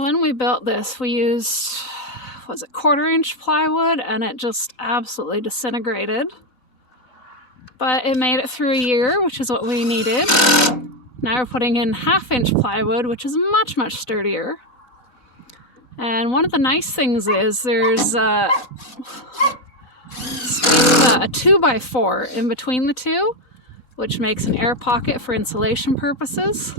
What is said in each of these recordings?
When we built this, we used, was it 1/4-inch plywood, and it just absolutely disintegrated. But it made it through a year, which is what we needed. Now we're putting in 1/2-inch plywood, which is much, much sturdier. And one of the nice things is there's a 2x4 in between the two, which makes an air pocket for insulation purposes.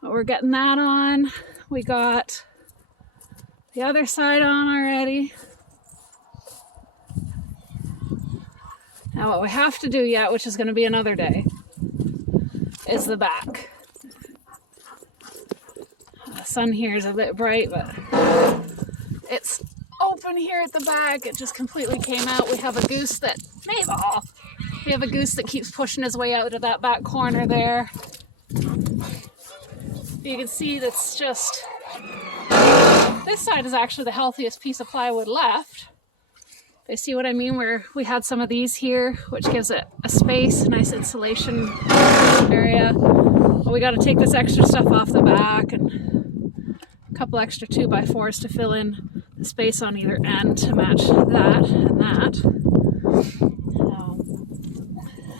But we're getting that on. We got the other side on already. Now what we have to do yet, which is going to be another day, is the back. The sun here is a bit bright, but it's open here at the back. It just completely came out. We have a goose that, Mabel! We have a goose that keeps pushing his way out of that back corner there. You can see that's just, this side is actually the healthiest piece of plywood left. You see what I mean? Where we had some of these here, which gives it a space, a nice insulation area. But we got to take this extra stuff off the back and a couple extra 2x4s to fill in the space on either end to match that and that.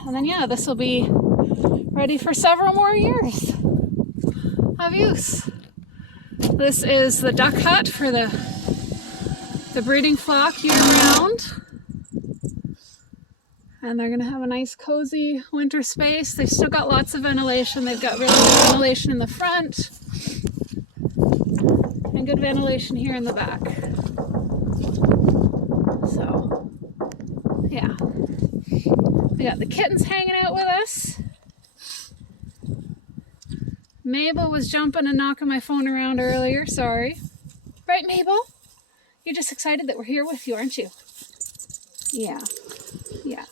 And then yeah, this will be ready for several more years of use. This is the duck hut for the breeding flock year-round, and they're going to have a nice cozy winter space. They've still got lots of ventilation. They've got really good ventilation in the front and good ventilation here in the back. So yeah, we got the kittens hanging out with us. Mabel was jumping and knocking my phone around earlier, sorry. Right, Mabel? You're just excited that we're here with you, aren't you? Yeah. Yeah.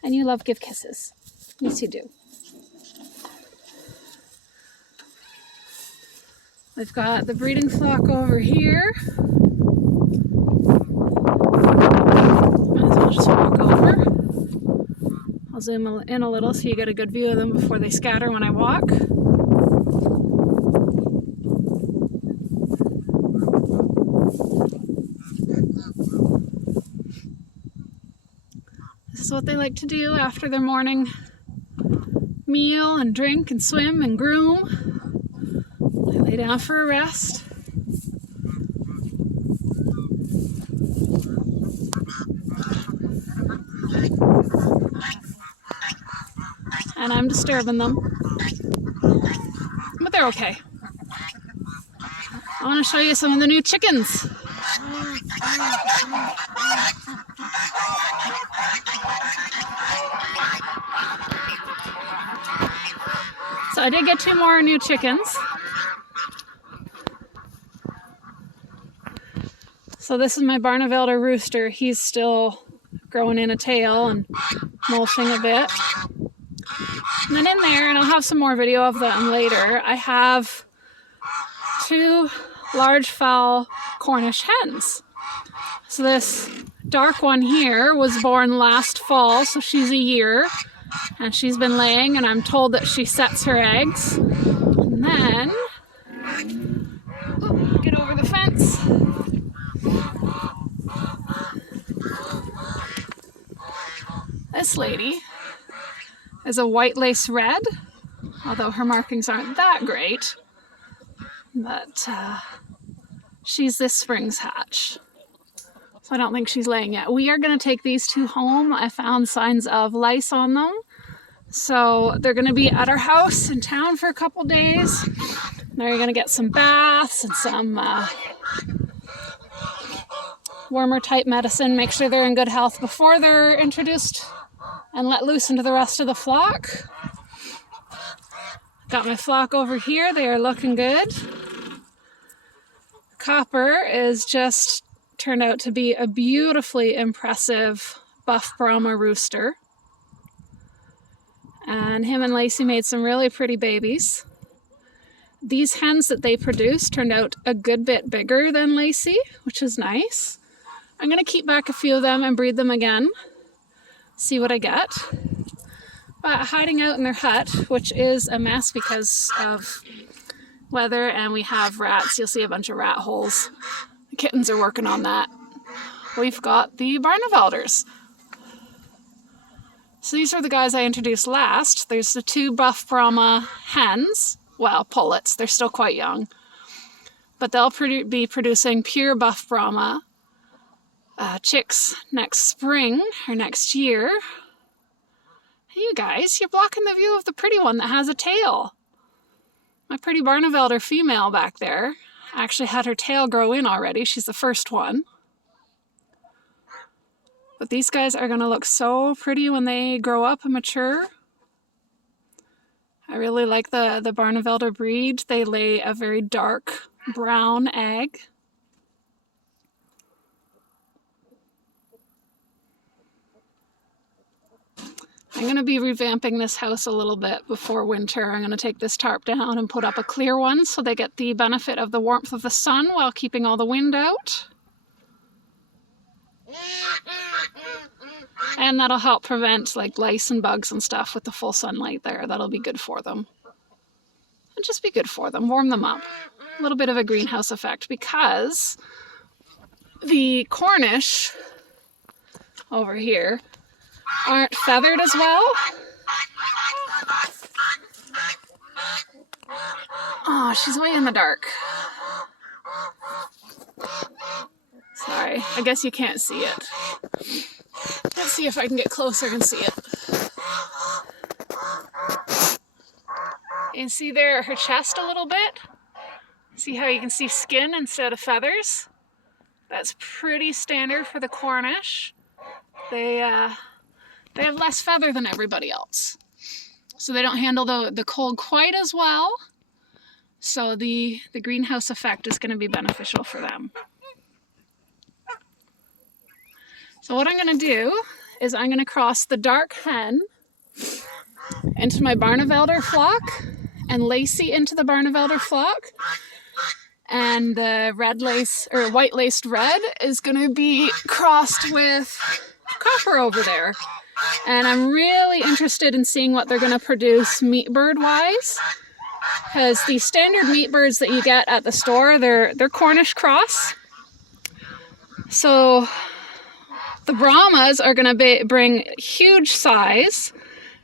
And you love give kisses. Yes, you do. We've got the breeding flock over here. Might as well just walk over. I'll zoom in a little so you get a good view of them before they scatter when I walk. This is what they like to do after their morning meal and drink and swim and groom. They lay down for a rest. And I'm disturbing them. But they're okay. I want to show you some of the new chickens. So I did get 2 more new chickens. So this is my Barnevelder rooster. He's still growing in a tail and molting a bit. And then in there, and I'll have some more video of them later, I have 2 large fowl Cornish hens. So this dark one here was born last fall, so she's a year. And she's been laying, and I'm told that she sets her eggs. And then, get over the fence. This lady is a white lace red, although her markings aren't that great. But she's this spring's hatch. So I don't think she's laying yet. We are going to take these 2 home. I found signs of lice on them. So they're going to be at our house in town for a couple days. They're going to get some baths and some wormer type medicine. Make sure they're in good health before they're introduced and let loose into the rest of the flock. Got my flock over here. They are looking good. Copper is just turned out to be a beautifully impressive buff Brahma rooster. And him and Lacey made some really pretty babies. These hens that they produced turned out a good bit bigger than Lacey, which is nice. I'm going to keep back a few of them and breed them again. See what I get. But hiding out in their hut, which is a mess because of weather, and we have rats. You'll see a bunch of rat holes. The kittens are working on that. We've got the Barnevelders. So these are the guys I introduced last. There's the 2 Buff Brahma hens, well, pullets, they're still quite young, but they'll be producing pure Buff Brahma chicks next spring or next year. Hey, you guys, you're blocking the view of the pretty one that has a tail. My pretty Barnevelder female back there actually had her tail grow in already. She's the first one. But these guys are going to look so pretty when they grow up and mature. I really like the Barnevelder breed. They lay a very dark brown egg. I'm going to be revamping this house a little bit before winter. I'm going to take this tarp down and put up a clear one so they get the benefit of the warmth of the sun while keeping all the wind out. And that'll help prevent like lice and bugs and stuff with the full sunlight there. That'll be good for them. It'll just be good for them. Warm them up. A little bit of a greenhouse effect because the Cornish over here aren't feathered as well. Oh, she's way in the dark. Sorry, I guess you can't see it. Let's see if I can get closer and see it. You can see there her chest a little bit. See how you can see skin instead of feathers? That's pretty standard for the Cornish. They have less feather than everybody else. So they don't handle the cold quite as well. So the greenhouse effect is going to be beneficial for them. So what I'm going to do is I'm going to cross the dark hen into my Barnevelder flock and Lacey into the Barnevelder flock. And the red lace or white laced red is going to be crossed with copper over there. And I'm really interested in seeing what they're going to produce meat bird wise, because the standard meat birds that you get at the store, they're Cornish cross. So the Brahmas are going to bring huge size,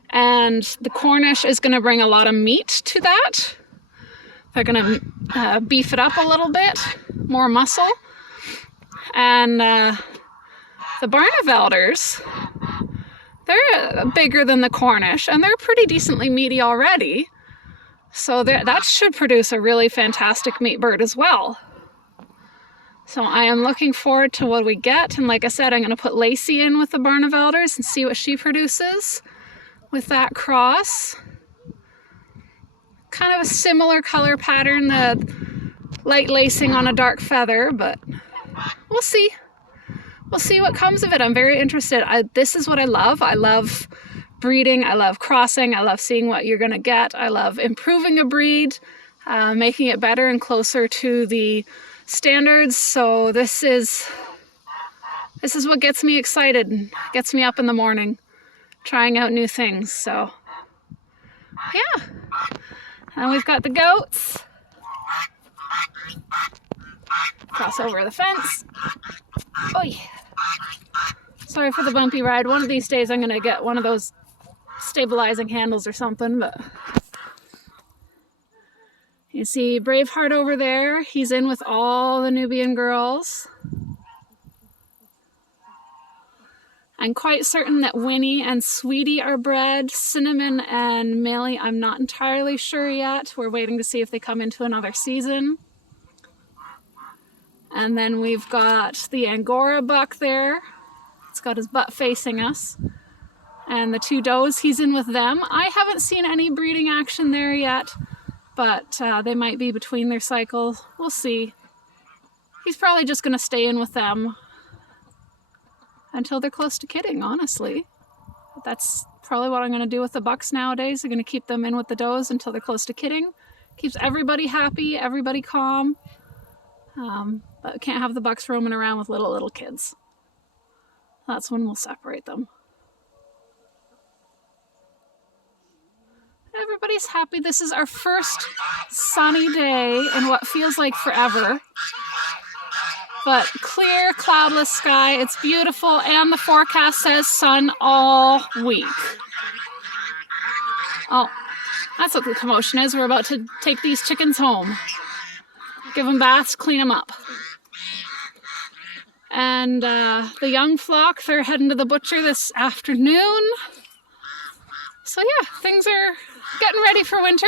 and the Cornish is going to bring a lot of meat to that. They're going to beef it up a little bit, more muscle. And the Barnevelders, they're bigger than the Cornish, and they're pretty decently meaty already. So that should produce a really fantastic meat bird as well. So I am looking forward to what we get. And like I said, I'm going to put Lacey in with the Barnevelders and see what she produces with that cross. Kind of a similar color pattern, the light lacing on a dark feather, but we'll see. We'll see what comes of it. I'm very interested. This is what I love. I love breeding. I love crossing. I love seeing what you're going to get. I love improving a breed, making it better and closer to the standards. So this is what gets me excited and gets me up in the morning, trying out new things. So yeah. And we've got the goats. Cross over the fence. Oh yeah. Sorry for the bumpy ride. One of these days I'm gonna get one of those stabilizing handles or something, but you see Braveheart over there. He's in with all the Nubian girls. I'm quite certain that Winnie and Sweetie are bred. Cinnamon and Millie, I'm not entirely sure yet. We're waiting to see if they come into another season. And then we've got the Angora buck there. It's got his butt facing us. And the 2 does, he's in with them. I haven't seen any breeding action there yet, but they might be between their cycles. We'll see. He's probably just going to stay in with them until they're close to kidding, honestly. That's probably what I'm going to do with the bucks nowadays. I'm going to keep them in with the does until they're close to kidding. Keeps everybody happy, everybody calm. But can't have the bucks roaming around with little kids. That's when we'll separate them. Everybody everybody's happy. This is our first sunny day in what feels like forever. But clear, cloudless sky. It's beautiful, and the forecast says sun all week. Oh, that's what the commotion is. We're about to take these chickens home. Give them baths, clean them up. And the young flock, they're heading to the butcher this afternoon. So yeah, things are getting ready for winter.